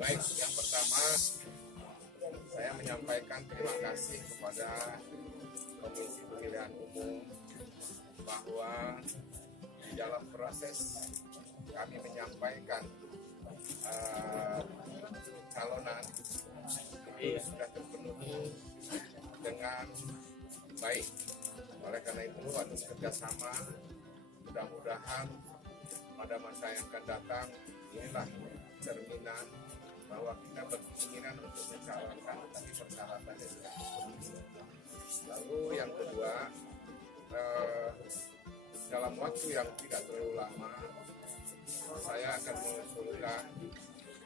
Baik, yang pertama saya menyampaikan terima kasih kepada Komisi Pemilihan Umum bahwa di dalam proses kami menyampaikan calonan ini sudah terpenuhi dengan baik. Oleh karena itu harus kerjasama, mudah-mudahan pada masa yang akan datang inilah cerminan bahwa kita berkeinginan untuk mencalonkan, tapi persyaratannya sudah terpenuhi. Lalu yang kedua, dalam waktu yang tidak terlalu lama, saya akan mengusulkan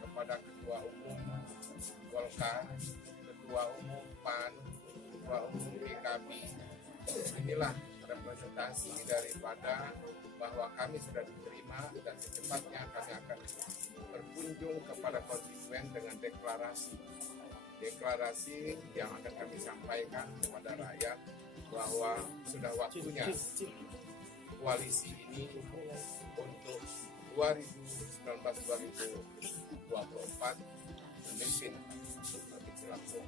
kepada Ketua Umum Golkar, Ketua Umum PAN, Ketua Umum PKB, inilah representasi daripada bahwa kami sudah diterima dan secepatnya kami akan berkunjung kepada konstituen dengan deklarasi yang akan kami sampaikan kepada rakyat bahwa sudah waktunya koalisi ini untuk 2019-2024 memimpin Provinsi Lampung.